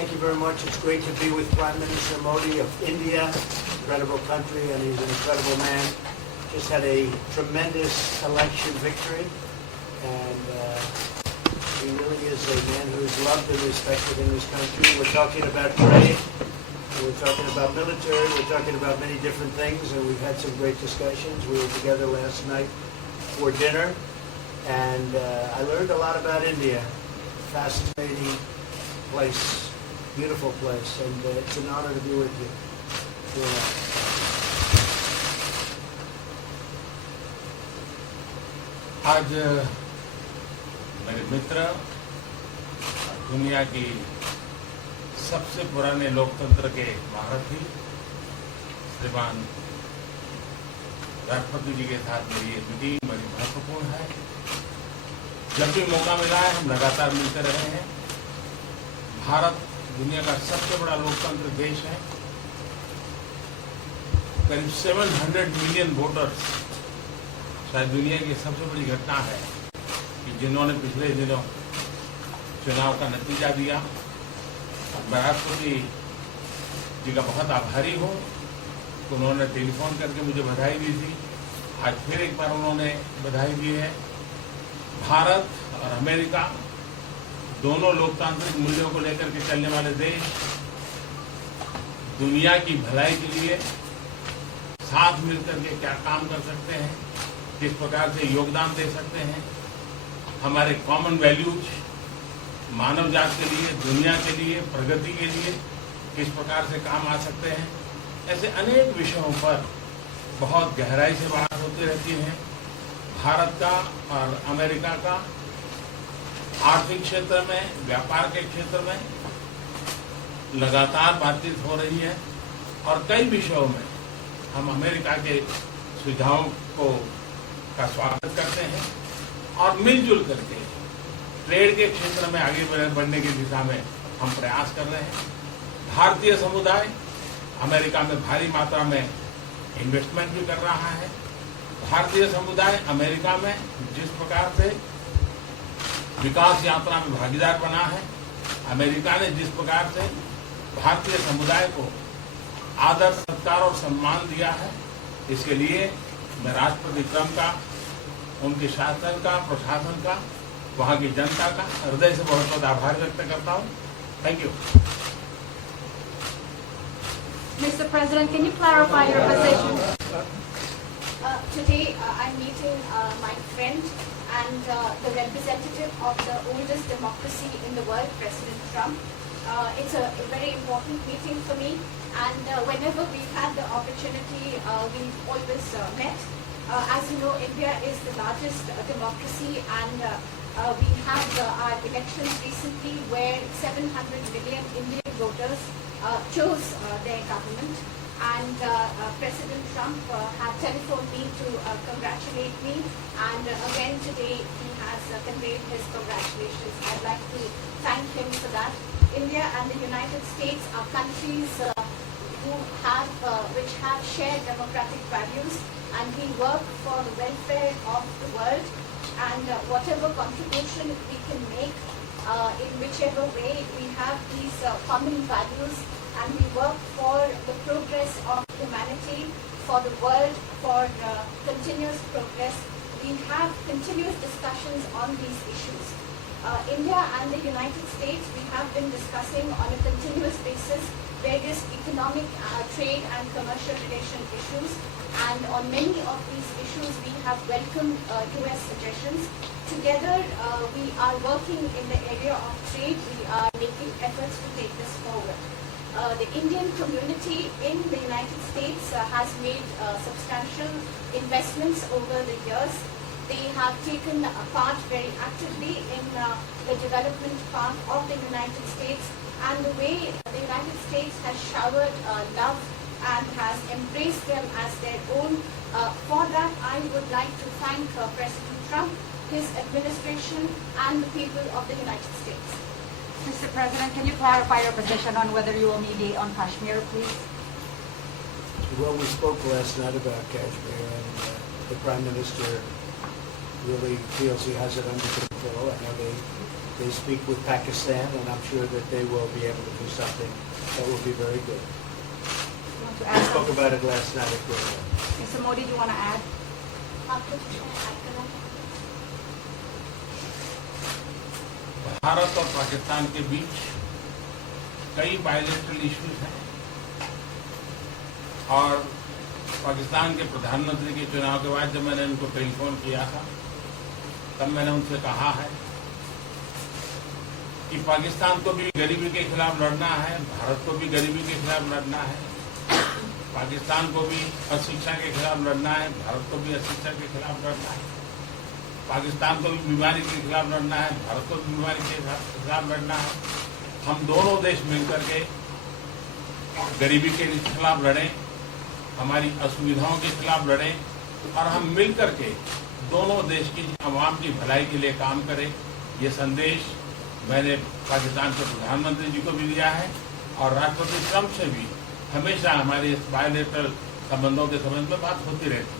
Thank you very much. It's great to be with Prime Minister Modi of India, incredible country, and he's an incredible man. Just had a tremendous election victory, and he really is a man who is loved and respected in this country. We're talking about trade, we're talking about military, we're talking about many different things, and we've had some great discussions. We were together last night for dinner, and I learned a lot about India. Fascinating place. Beautiful place, and it's an honor to be with you. आज मेरे मित्र दुनिया की सबसे पुराने लोकतंत्र के महारथी श्रीमान राष्ट्रपति जी के साथ मेरी ये मीटिंग बड़ी महत्वपूर्ण है। जब भी मौका मिला है हम लगातार मिलते रहे हैं। भारत दुनिया का सबसे बड़ा लोकतंत्र देश है। करीब 700 मिलियन वोटर्स, शायद दुनिया की सबसे बड़ी घटना है कि जिन्होंने पिछले दिनों चुनाव का नतीजा दिया। मैं राष्ट्रपति जी का बहुत आभारी हूँ। उन्होंने टेलीफोन करके मुझे बधाई दी थी। आज फिर एक बार उन्होंने बधाई दी है। भारत और अमेरिका दोनों लोकतांत्रिक मूल्यों को लेकर के चलने वाले देश दुनिया की भलाई के लिए साथ मिलकर के क्या काम कर सकते हैं, किस प्रकार से योगदान दे सकते हैं, हमारे कॉमन वैल्यूज मानव जात के लिए, दुनिया के लिए, प्रगति के लिए किस प्रकार से काम आ सकते हैं, ऐसे अनेक विषयों पर बहुत गहराई से बात होती रहती है। भारत का और अमेरिका का आर्थिक क्षेत्र में, व्यापार के क्षेत्र में लगातार बातचीत हो रही है और कई विषयों में हम अमेरिका के सुझावों का स्वागत करते हैं और मिलजुल करके ट्रेड के क्षेत्र में आगे बढ़ने की दिशा में हम प्रयास कर रहे हैं। भारतीय समुदाय अमेरिका में भारी मात्रा में इन्वेस्टमेंट भी कर रहा है। भारतीय समुदाय अमेरिका में जिस प्रकार से विकास यात्रा में भागीदार बना है, अमेरिका ने जिस प्रकार से भारतीय समुदाय को आदर, सत्कार और सम्मान दिया है, इसके लिए मैं राष्ट्रपति ट्रंप का, उनके शासन का, प्रशासन का, वहां की जनता का हृदय से बहुत बहुत आभार व्यक्त करता हूं। Thank you. Mr. President, can you clarify your position? Today, I'm meeting my friend and the representative of the oldest democracy in the world, President Trump. It's a very important meeting for me, and whenever we've had the opportunity, we've always met. As you know, India is the largest democracy, and we had our elections recently where 700 million Indian voters chose their government, and President Trump had telephoned me to congratulate me, and again today he has conveyed his congratulations. I'd like to thank him for that. India and the United States are countries which have shared democratic values, and we work for the welfare of the world, and whatever contribution we can make in whichever way, we have these common values, and we work for the progress of humanity, for the world, for continuous progress. We have continuous discussions on these issues. India and the United States, we have been discussing on a continuous basis various economic, trade and commercial relation issues, and on many of these issues we have welcomed US suggestions. Together we are working in the area of trade. We are making efforts to take this forward. The Indian community in the United States has made substantial investments over the years. They have taken part very actively in the development part of the United States, and the way the United States has showered love and has embraced them as their own. For that, I would like to thank President Trump, his administration, and the people of the United States. Mr. President, can you clarify your position on whether you will mediate on Kashmir, please? Well, we spoke last night about Kashmir, and the Prime Minister really feels he has it under control. I know they they speak with Pakistan, and I'm sure that they will be able to do something that will be very good. You want to We add spoke something? about it last night at dinner. Mr. Modi, do you want to add? Bharat और पाकिस्तान के बीच कई bilateral issues हैं और पाकिस्तान के प्रधानमंत्री के चुनाव के बाद जब मैंने उनको टेलीफोन किया था तब मैंने उनसे कहा है कि पाकिस्तान को भी गरीबी के खिलाफ लड़ना है, भारत को भी गरीबी के खिलाफ लड़ना है, पाकिस्तान को भी अशिक्षा के खिलाफ लड़ना है, भारत को भी अशिक्षा के खिलाफ लड़ना है, पाकिस्तान को भी बीमारी के खिलाफ लड़ना है, भारत को भी बीमारी के खिलाफ लड़ना है। हम दोनों देश मिलकर के गरीबी के खिलाफ लड़ें, हमारी असुविधाओं के खिलाफ लड़ें और हम मिलकर के दोनों देश की आवाम की भलाई के लिए काम करें। ये संदेश मैंने पाकिस्तान के प्रधानमंत्री जी को भी दिया है और राष्ट्रपति ट्रंप से भी हमेशा हमारे बायलैटरल संबंधों के संबंध में बात होती रहती है।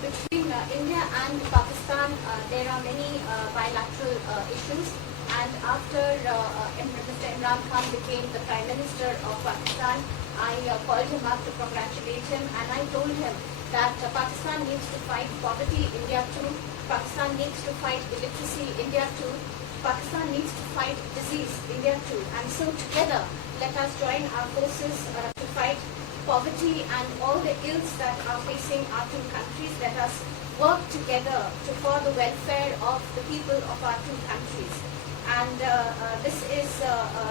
Between India and Pakistan, there are many bilateral issues. And after Mr. Imran Khan became the Prime Minister of Pakistan, I called him up to congratulate him, and I told him that Pakistan needs to fight poverty, India too. Pakistan needs to fight illiteracy, India too. Pakistan needs to fight disease, India too. And so together, let us join our forces to fight poverty and all the ills that are facing our two countries. Let us work together for the welfare of the people of our two countries. And this is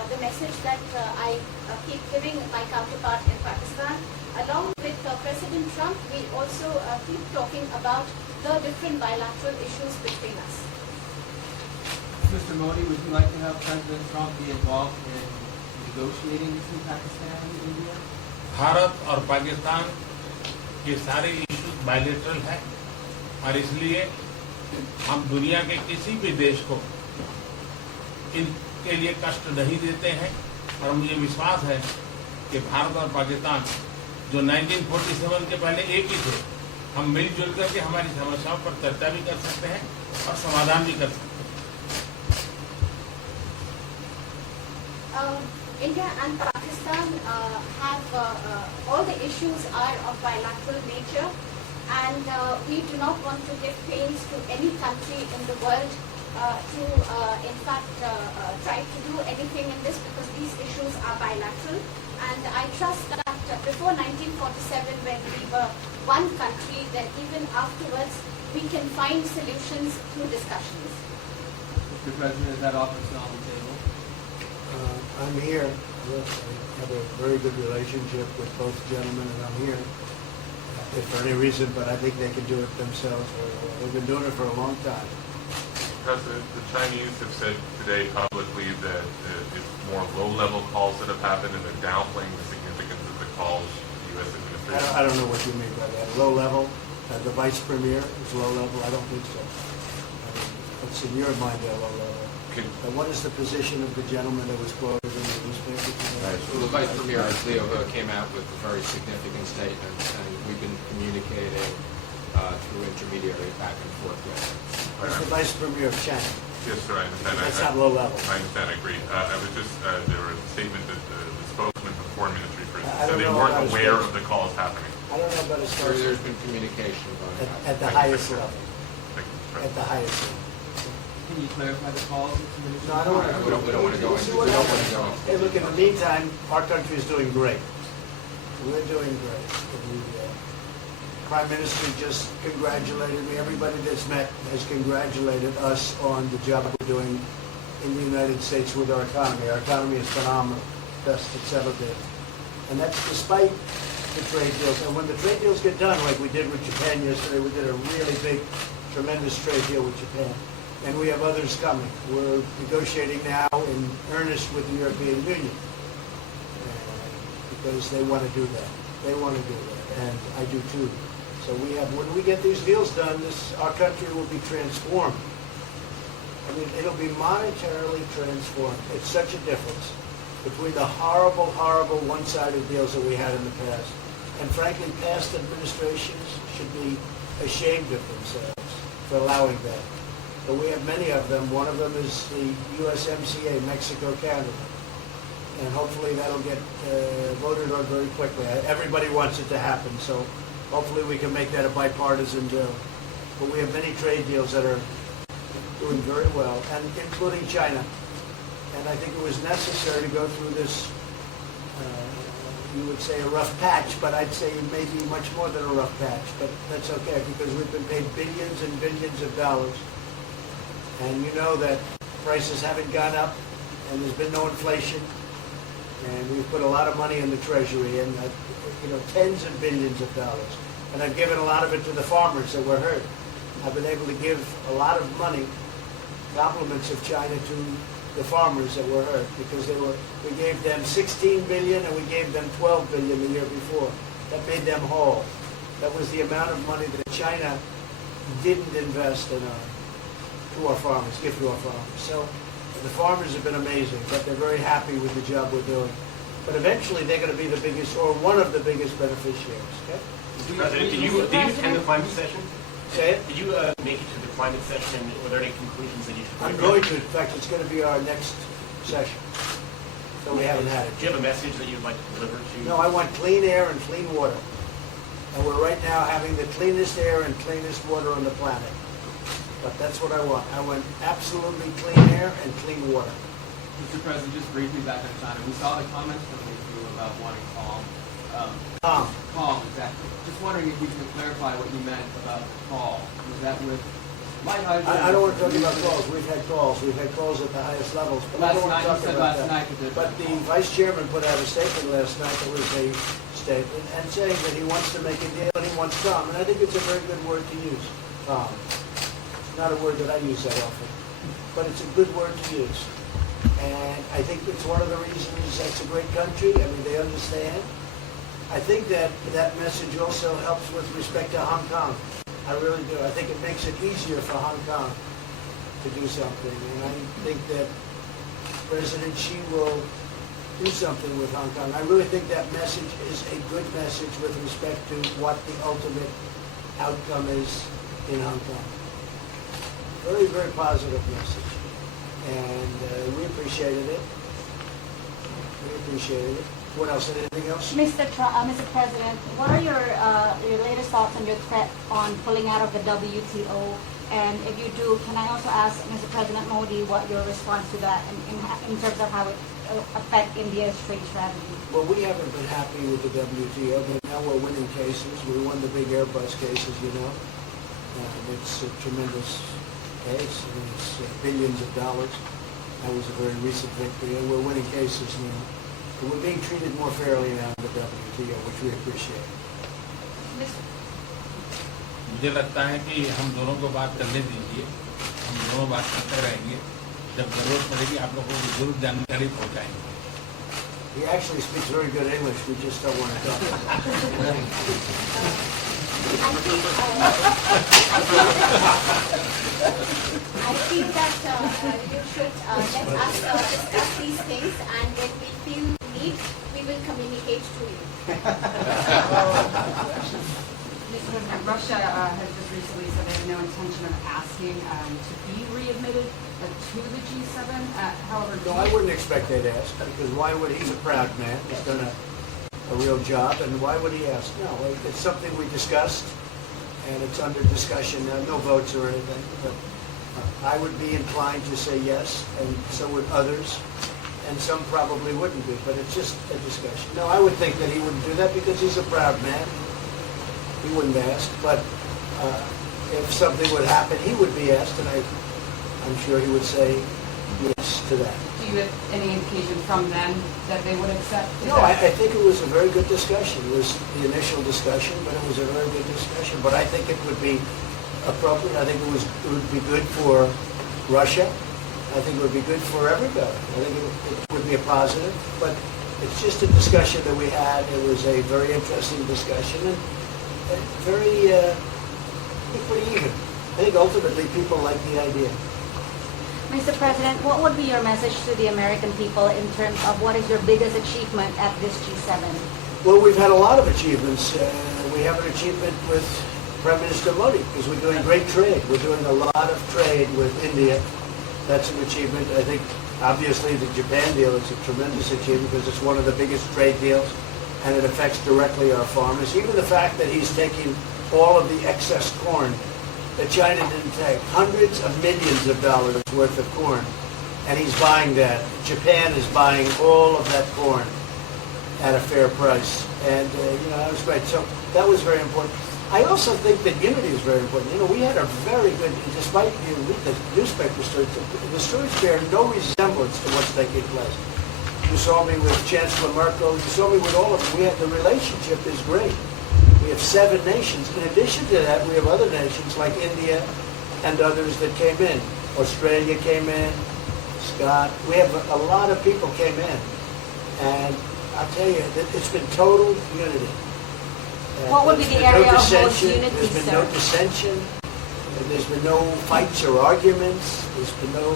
the message that I keep giving my counterpart in Pakistan. Along with President Trump, we also keep talking about the different bilateral issues between us. Mr. Modi, would you like to have President Trump be involved in negotiating between Pakistan and India? Bharat और पाकिस्तान के सारे issues bilateral है और इसलिए हम दुनिया के किसी भी देश को इनके लिए कष्ट नहीं देते हैं और मुझे विश्वास है कि भारत और पाकिस्तान जो 1947 के पहले एक ही थे, हम मिलजुल करके हमारी समस्याओं पर चर्चा भी कर सकते हैं और समाधान भी कर सकते हैं। India and Pakistan have all the issues are of bilateral nature, and we do not want to give pains to any country in the world to in fact try to do anything in this, because these issues are bilateral. And I trust that before 1947, when we were one country, then even afterwards we can find solutions through discussions. Mr. President, is that offer still on the table? I'm here. Yes, I have a very good relationship with both gentlemen, and I'm here. If for any reason, but I think they can do it themselves. They've been doing it for a long time. President, the Chinese have said today publicly that it's more low-level calls that have happened, and they're downplaying the significance of the calls the U.S. administration. I don't know what you mean by that. Low level? The vice premier is low level? I don't think so. What's in your mind, they're low level? And what is the position of the gentleman that was quoted in the newspaper today? Well, the Vice Premier, Leo He, came out with a very significant statement, and we've been communicating through intermediaries back and forth with him. It's the vice premier of China. Yes, sir, I understand. That's not low level. I understand, I agree. I was just, there was a statement that the spokesman for the Foreign Ministry, for I instance, said don't they know weren't about his aware of spokesman. the calls happening. I don't know about his There's person been communication going on. at the highest level. Thank you, Mr. At the President. highest level. Can you clarify the calls, Mr. Minister? No, I don't want We don't want to go into. We don't want to go into. Hey, look, in the meantime, our country is doing great. We're doing great. The Prime Minister just congratulated me. Everybody that's met has congratulated us on the job we're doing in the United States with our economy. Our economy is phenomenal, best it's ever been. And that's despite the trade deals. And when the trade deals get done, like we did with Japan yesterday, we did a really big, tremendous trade deal with Japan. And we have others coming. We're negotiating now in earnest with the European Union because they want to do that. They want to do that, and I do too. So we have, when we get these deals done, our country will be transformed. I mean, it'll be monetarily transformed. It's such a difference between the horrible, horrible one-sided deals that we had in the past. And frankly, past administrations should be ashamed of themselves for allowing that. But we have many of them. One of them is the USMCA, Mexico-Canada. And hopefully that'll get voted on very quickly. Everybody wants it to happen, so hopefully we can make that a bipartisan bill. But we have many trade deals that are doing very well, and including China. And I think it was necessary to go through this, you would say a rough patch, but I'd say maybe much more than a rough patch. But that's okay, because we've been paid billions and billions of dollars. And you know that prices haven't gone up, and there's been no inflation. And we've put a lot of money in the Treasury, and tens of billions of dollars. And I've given a lot of it to the farmers that were hurt. I've been able to give a lot of money, compliments of China, to the farmers that were hurt, because we gave them 16 billion and we gave them 12 billion the year before. That made them whole. That was the amount of money that China didn't invest in to our farmers, give to our farmers. So the farmers have been amazing, but they're very happy with the job we're doing. But eventually they're going to be the biggest, or one of the biggest beneficiaries. Okay? Mr. President, did you attend the climate session? Say it? Did you make it to the climate session, and were there any conclusions that you should I'm going to. In fact, it's going to be our next session. So we haven't had it. Do you have a message that you'd like to deliver to? No, I want clean air and clean water. And we're right now having the cleanest air and cleanest water on the planet. But that's what I want. I want absolutely clean air and clean water. Mr. President, just briefly back on China. We saw the comments from you about wanting calm. Calm, exactly. Just wondering if you could clarify what you meant about calm. Was that with light hydrogen? I don't want to talk about calls. We've had calls. We've had calls at the highest levels. But I don't want to talk about that. But the vice chairman put out a statement last night that was a statement and saying that he wants to make a deal and he wants calm. And I think it's a very good word to use, calm. It's not a word that I use that often, but it's a good word to use. And I think it's one of the reasons that's a great country. I mean, they understand. I think that message also helps with respect to Hong Kong. I really do. I think it makes it easier for Hong Kong to do something. And I think that President Xi will do something with Hong Kong. I really think that message is a good message with respect to what the ultimate outcome is in Hong Kong. Very, very positive message. And we appreciated it. We appreciated it. What else? Anything else? Mr. President, what are your latest thoughts on your threat on pulling out of the WTO? And if you do, can I also ask Mr. President Modi what your response to that in terms of how it affect India's trade strategy? Well, we haven't been happy with the WTO, but now we're winning cases. We won the big Airbus cases, you know. It's a tremendous case. I mean, it's billions of dollars. That was a very recent victory, and we're winning cases now. But we're being treated more fairly now in the WTO, which we appreciate. मुझे लगता है कि हम दोनों को बात करने दीजिए, हम दोनों बात करते रहेंगे, जब जरूरत पड़ेगी आप लोगों को जरूर जानकारी पहुंचाएंगे. He actually speaks very good English. We just don't want to talk about it. I feel that you should let us discuss these things, and when we feel need, we will communicate to you. Mr. President, Russia has just recently said they have no intention of asking to be readmitted to the G7. However, No, I wouldn't expect they'd ask, because why would he? He's a proud man. He's done a real job, and why would he ask? No, it's something we discussed, and it's under discussion now. No votes or anything, but I would be inclined to say yes, and so would others, and some probably wouldn't be, but it's just a discussion. No, I would think that he wouldn't do that because he's a proud man. He wouldn't ask, but if something would happen, he would be asked, and I'm sure he would say yes to that. do you have any indication from them that they would accept? No, I think it was a very good discussion. It was the initial discussion, but it was a very good discussion. But I think it would be appropriate. I think it would be good for Russia. I think it would be good for everybody. I think it would be a positive. But it's just a discussion that we had. It was a very interesting discussion and very pretty even. I think ultimately people like the idea. Mr. President, what would be your message to the American people in terms of what is your biggest achievement at this G7? Well, we've had a lot of achievements. We have an achievement with Prime Minister Modi, because we're doing great trade. We're doing a lot of trade with India. That's an achievement. I think, obviously, the Japan deal is a tremendous achievement because it's one of the biggest trade deals, and it affects directly our farmers. Even the fact that he's taking all of the excess corn that China didn't take, hundreds of millions of dollars worth of corn, and he's buying that. Japan is buying all of that corn at a fair price, and that was great. So that was very important. I also think that unity is very important. We had a very good, despite you read the newspaper stories, the stories bear no resemblance to what's taking place. You saw me with Chancellor Merkel. You saw me with all of them. The relationship is great. We have 7 nations. In addition to that, we have other nations like India and others that came in. Australia came in, Scott. We have a lot of people came in. And I'll tell you, it's been total unity. What would be the area of most unity, There's been sir? no dissension. There's been no fights or arguments. There's been no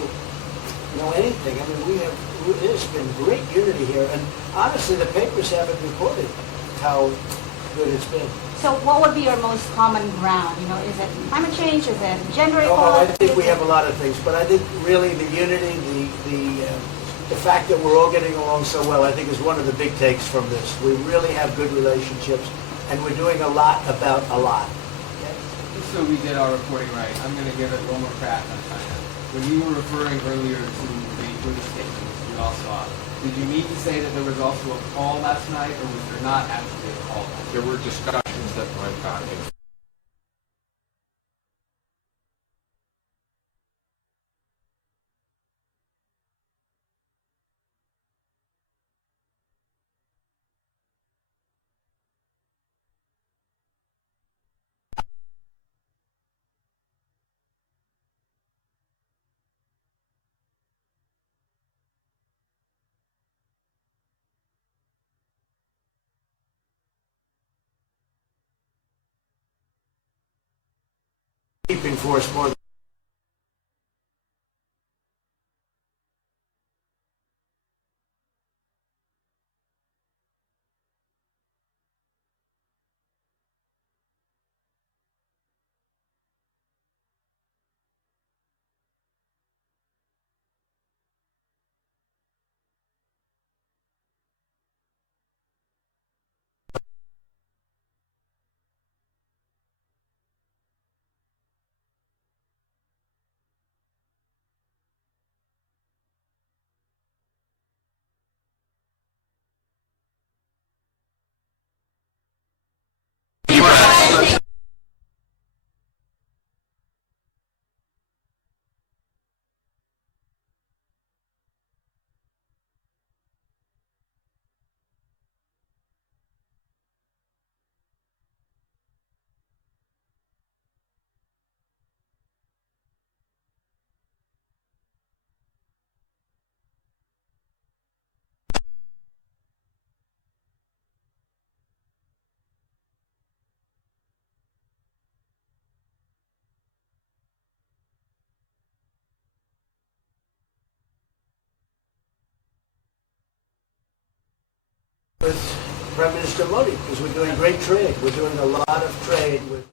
anything. I mean, there's been great unity here. And honestly, the papers haven't reported how good it's been. So what would be your most common ground? Is it climate change? Is it gender I equality? think we have a lot of things, but I think really the unity, the fact that we're all getting along so well, I think is one of the big takes from this. We really have good relationships, and we're doing a lot about a lot. Just so we did our reporting right, I'm going to give it one more crack on China. When you were referring earlier to the police statements we all saw, did you mean to say that there was also a call last night, or was there not actually a call? There were discussions that went back and Keeping force more than with Prime Minister Modi, because we're doing great trade. We're doing a lot of trade with